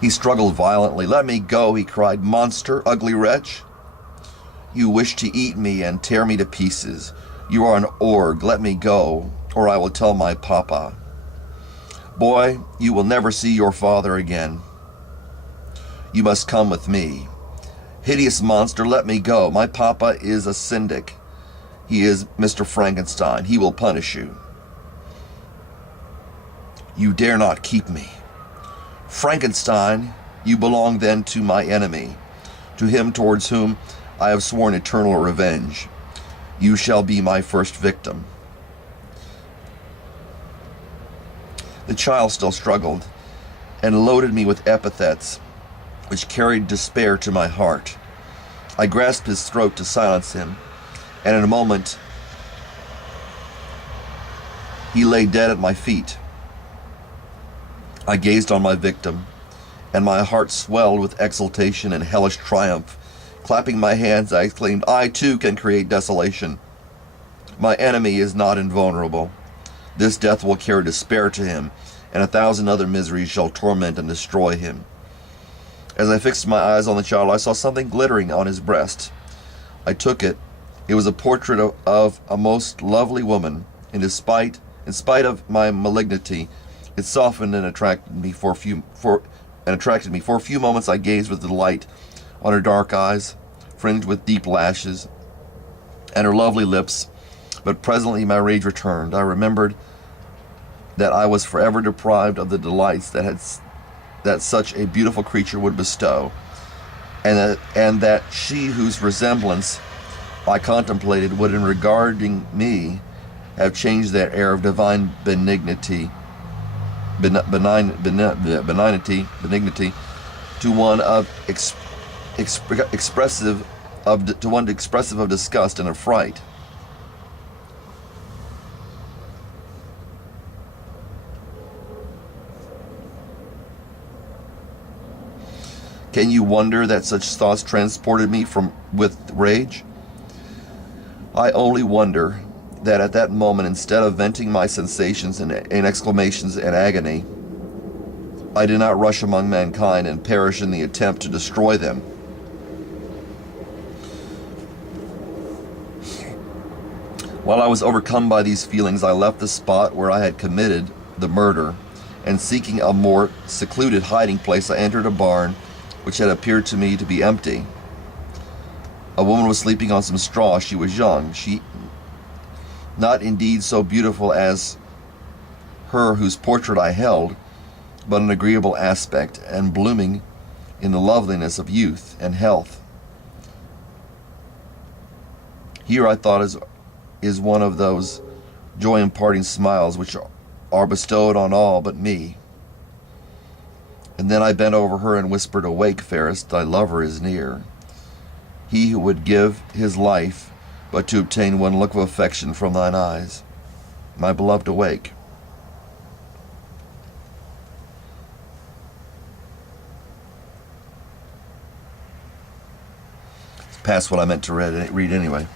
He struggled violently. "Let me go," he cried. "Monster, ugly wretch. You wish to eat me and tear me to pieces. You are an org. Let me go, or I will tell my papa. Boy, you will never see your father again. You must come with me. Hideous monster, let me go. My papa is a syndic. He is Mr. Frankenstein. He will punish you. You dare not keep me. Frankenstein, you belong then to my enemy, to him towards whom I have sworn eternal revenge. You shall be my first victim." The child still struggled, and loaded me with epithets which carried despair to my heart. I grasped his throat to silence him, and in a moment he lay dead at my feet. I gazed on my victim, and my heart swelled with exultation and hellish triumph. Clapping my hands, I exclaimed, "I too can create desolation. My enemy is not invulnerable. This death will carry despair to him, and 1,000 other miseries shall torment and destroy him." As I fixed my eyes on the child, I saw something glittering on his breast. I took it. It was a portrait of a most lovely woman. In spite of my malignity, it softened and attracted me. For a few moments I gazed with delight on her dark eyes, fringed with deep lashes, and her lovely lips. But presently my rage returned. I remembered that I was forever deprived of the delights that such a beautiful creature would bestow, and that she whose resemblance I contemplated would, in regarding me, have changed that air of divine benignity to one expressive of disgust and affright. Can you wonder that such thoughts transported me with rage? I only wonder that at that moment, instead of venting my sensations in exclamations and agony, I did not rush among mankind and perish in the attempt to destroy them. While I was overcome by these feelings, I left the spot where I had committed the murder, and seeking a more secluded hiding place, I entered a barn which had appeared to me to be empty. A woman was sleeping on some straw. She was young, not indeed so beautiful as her whose portrait I held, but an agreeable aspect, and blooming in the loveliness of youth and health. Here, I thought, is one of those joy-imparting smiles which are bestowed on all but me. And then I bent over her and whispered, "Awake, fairest, thy lover is near. He who would give his life but to obtain one look of affection from thine eyes. My beloved, awake." It's past what I meant to read anyway.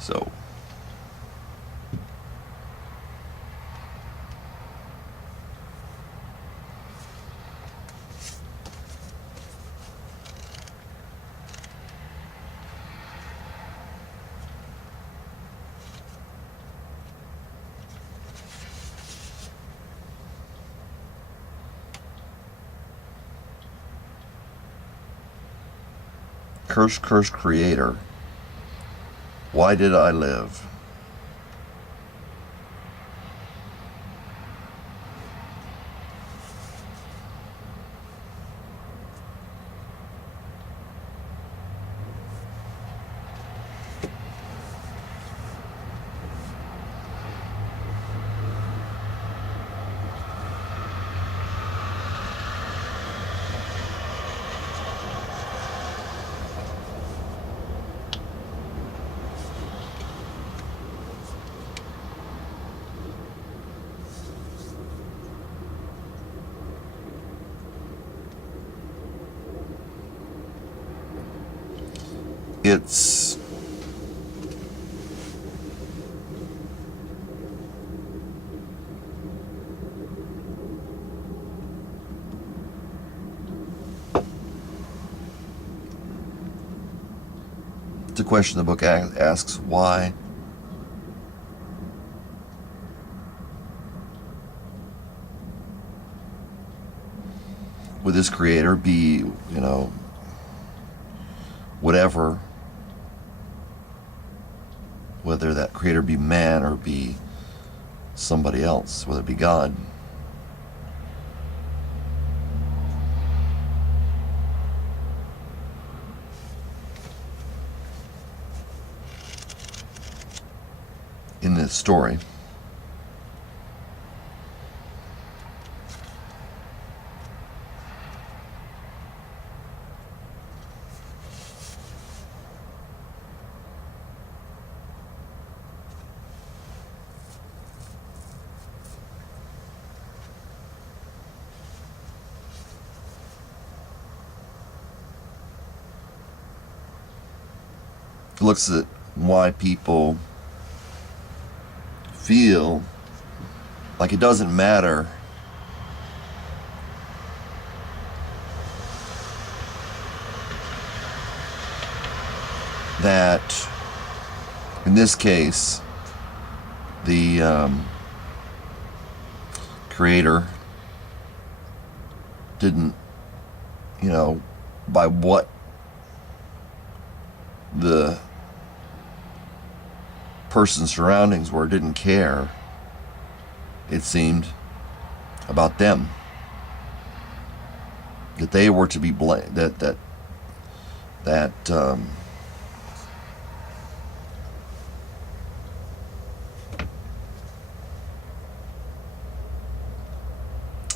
So, curse creator, why did I live? It's It's a question the book asks: why? Would this creator be, whatever, whether that creator be man or be somebody else, whether it be God? In this story, it looks at why people feel like it doesn't matter that, in this case, the creator didn't, by what the person's surroundings were, didn't care, it seemed, about them, that they were to be blamed, that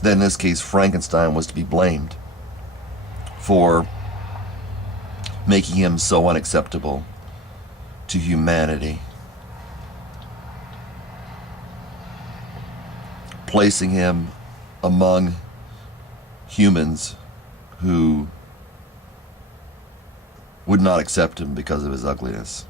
in this case Frankenstein was to be blamed for making him so unacceptable to humanity, placing him among humans who would not accept him because of his ugliness.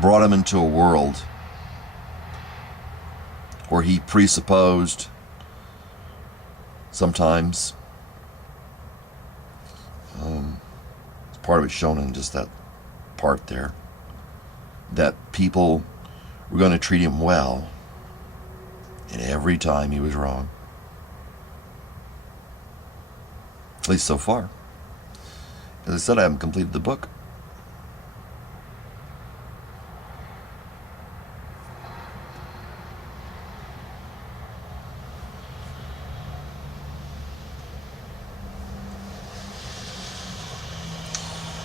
Brought him into a world where he presupposed, sometimes, part of it shown in just that part there, that people were going to treat him well, and every time he was wrong. At least so far. As I said, I haven't completed the book.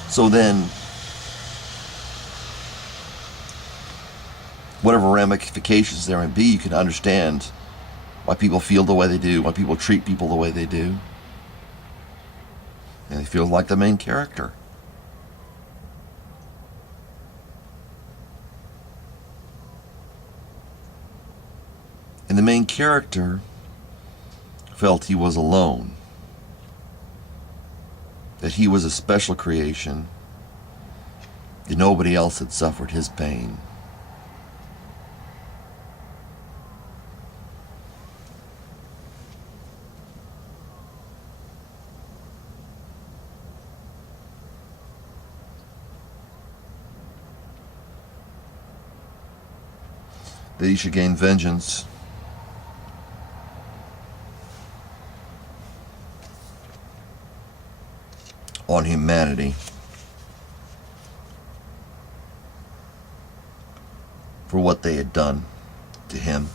So then, whatever ramifications there may be, you can understand why people feel the way they do, why people treat people the way they do. And they feel like the main character. And the main character felt he was alone, that he was a special creation, that nobody else had suffered his pain. That he should gain vengeance on humanity for what they had done to him.